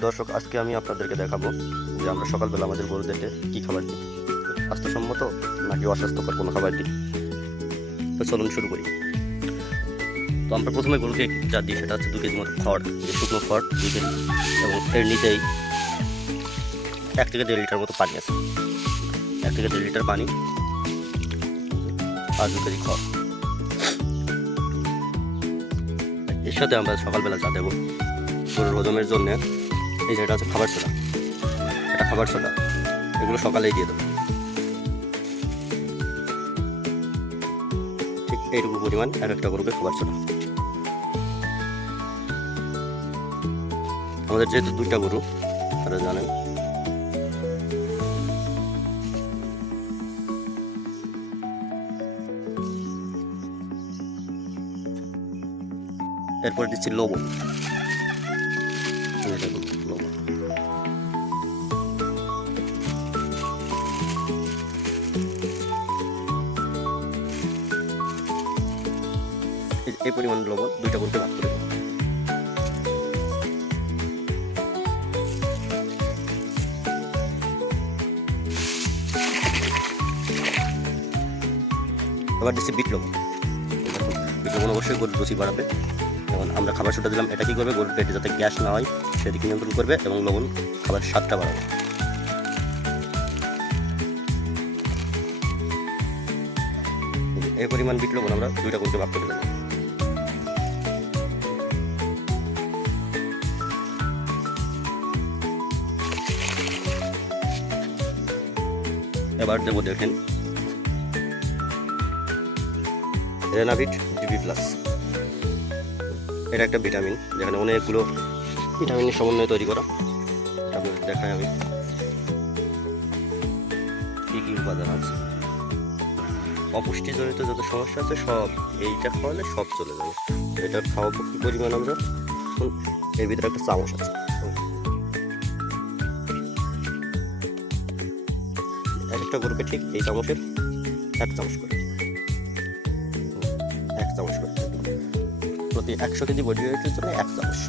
দর্শক, আজকে আমি আপনাদেরকে দেখাবো যে আমরা সকালবেলা আমাদের গরুদেরকে কী খাবার দিই, স্বাস্থ্যসম্মত নাকি অস্বাস্থ্যকর কোনো খাবার দিই। তো চলুন শুরু করি। তো আমরা প্রথমে গরুকে যা দিই সেটা হচ্ছে 2 কেজি মতো খড়, যে শুকনো খড় 2 কেজি, এবং এর নিচেই 1 থেকে 1.5 লিটার মতো পানি আছে। 1 থেকে 1.5 লিটার পানি আর 2 কেজি খড়। এর সাথে আমরা সকালবেলা যা দেবো গরুর হজমের জন্য, এই যেটা হচ্ছে খাবার সোডা, এটা খাবার সোডা, এগুলো সকালেই দিয়ে দেবো। ঠিক এইটুকু পরিমাণ এক একটা গরুকে খাবার সোডা। আমাদের যেহেতু 2টা গরু, আপনারা জানেন, এরপর দিচ্ছি লবণ। লবণ এই পরিমাণ লবণ 2টা গরুকে ভাগ করে দেবো। এবার দিচ্ছি বিট লবণ। বিট লবণ অবশ্যই গরুর রুচি বাড়াবে। যেমন আমরা খাবার সোডা দিলাম, এটা কী করবে, গরুর পেটে যাতে গ্যাস না হয় সেদিকে নিয়ন্ত্রণ করবে, এবং লবণ খাবার স্বাদটা বাড়াবে। এই পরিমাণ বিট লবণ আমরা 2টা গরুকে ভাগ করে দেবো। এবার দেবো, দেখেন, রেনাভিট ডিবি প্লাস। এটা একটা ভিটামিন, যেখানে অনেকগুলো ভিটামিনের সমন্বয়ে তৈরি করা। আপনাদের দেখাই আমি কী কী উপাদান আছে। অপুষ্টিজনিত যত সমস্যা আছে সব এইটা খাওয়ালে সব চলে যাবে। এটা খাওয়াবো কী পরিমাণ আমরা, এর ভিতরে একটা চামচ আছে, একটা গরুকে ঠিক এই চামচের 1 চামচ করে, 1 চামচ করে প্রতি 100 কেজি বডি ওয়েটের জন্য 1 চামচ।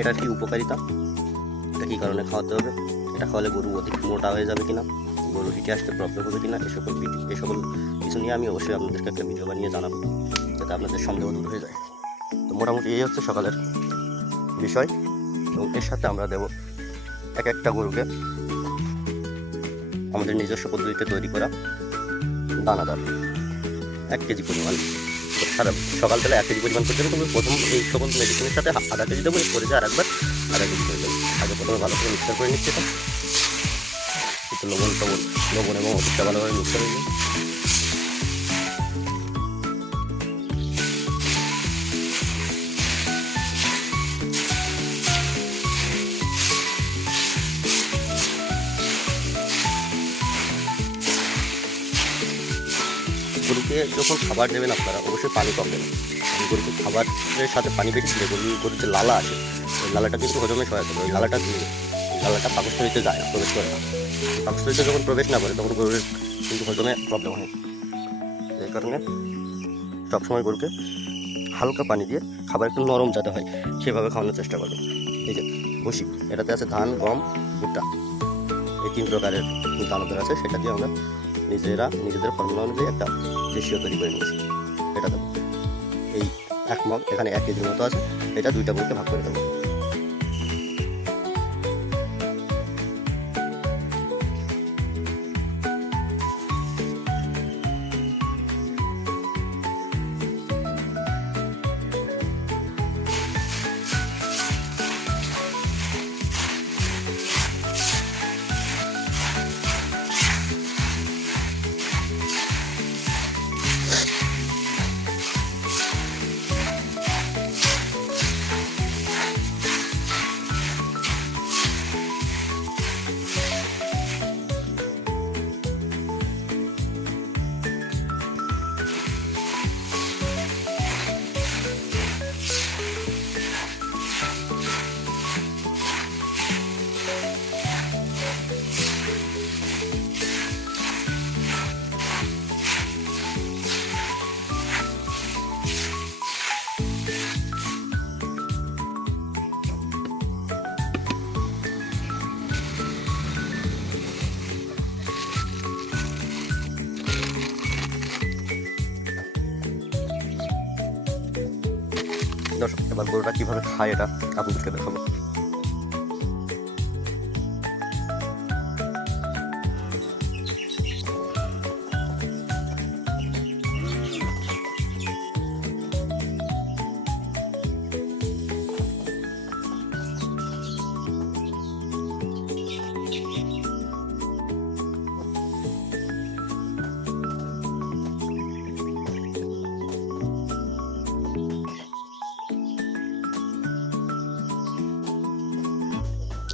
এটার কি উপকারিতা, এটা কী কারণে খাওয়াতে হবে, এটা খাওয়ালে গরু অধিক মোটা হয়ে যাবে কিনা, গরু হিটে আসতে প্রবলেম হবে কিনা, এই সকল কিছু নিয়ে আমি অবশ্যই আপনাদেরকে একটা ভিডিও বানিয়ে জানাবো, যাতে আপনাদের সন্দেহ দূর হয়ে যায়। তো মোটামুটি এই হচ্ছে সকালের বিষয়। এবং এর সাথে আমরা দেব এক একটা গরুকে আমাদের নিজস্ব পদ্ধতিতে তৈরি করা দানাদার 1 কেজি পরিমাণ। সারা সকালবেলা 1 কেজি পরিমাণ করতে হবে। তবে প্রথম এই সকল মেডিসিনের সাথে আধা কেজি দেবো, এরপরে যে আরেকবার আধা কেজি করে দেবো। আগে প্রথমে ভালো করে মিক্সার করে নিচ্ছি, একটু লবণ এবং ওষুধটা ভালোভাবে মিক্স করে নিই। গরুকে যখন খাবার দেবেন আপনারা অবশ্যই পানি কম দেবেন। গরুকে খাবারের সাথে পানি বেশি দিলে গরুর যে লালা আসে, ওই লালাটা কিন্তু হজমে সহায়তা করে। ওই লালাটা পাকস্থলীতে যায় না, প্রবেশ করে না। পাকস্থলীতে যখন প্রবেশ না করে তখন গরুর কিন্তু হজমে প্রবলেম হয়। এই কারণে সবসময় গরুকে হালকা পানি দিয়ে খাবার একটু নরম যাতে হয় সেভাবে খাওয়ানোর চেষ্টা করবেন। এই যে ভুসি, এটাতে আছে ধান, গম, ভুট্টা, এই 3 প্রকারের দানাদার আছে। সেটা দিয়ে আমরা নিজেদের ফর্মুলা অনুযায়ী একটা রেশিও তৈরি করে নিয়েছি। এটা দেবো এই 1 মগ, এখানে 1 কেজির মতো আছে। এটা 2টা গরুকে ভাগ করে দেবো। এবার গরুটা কীভাবে খায় এটা আপনাদেরকে দেখাবো।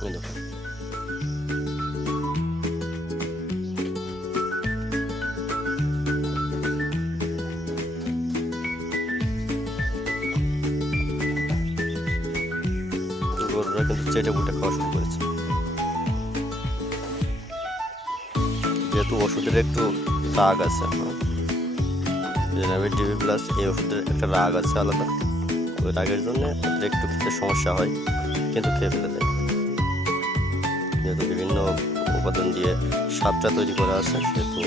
এই দেখো, গরুরা কিন্তু চেটে বুটে খাওয়া শুরু করেছে। যেহেতু ওষুধের একটু রাগ আছে, জেনারেল ডিবি প্লাস এই ওষুধের একটা রাগ আছে আলাদা, ওই রাগের জন্য ওদের একটু খেতে সমস্যা হয়, কিন্তু খেয়ে ফেলে দেয়। যেহেতু বিভিন্ন উপাদান দিয়ে স্বাদটা তৈরি করা আছে, সেহেতু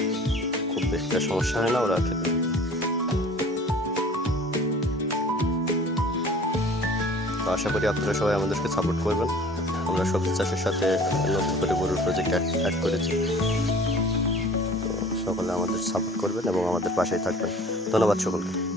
খুব বেশি সমস্যা হয় না, ওরা খেতে। তো আশা করি আপনারা সবাই আমাদেরকে সাপোর্ট করবেন। আমরা সবজি চাষের সাথে নতুন করে গরুর প্রজেক্ট অ্যাড করেছি। তো সকলে আমাদের সাপোর্ট করবেন এবং আমাদের পাশেই থাকবেন। ধন্যবাদ সকলকে।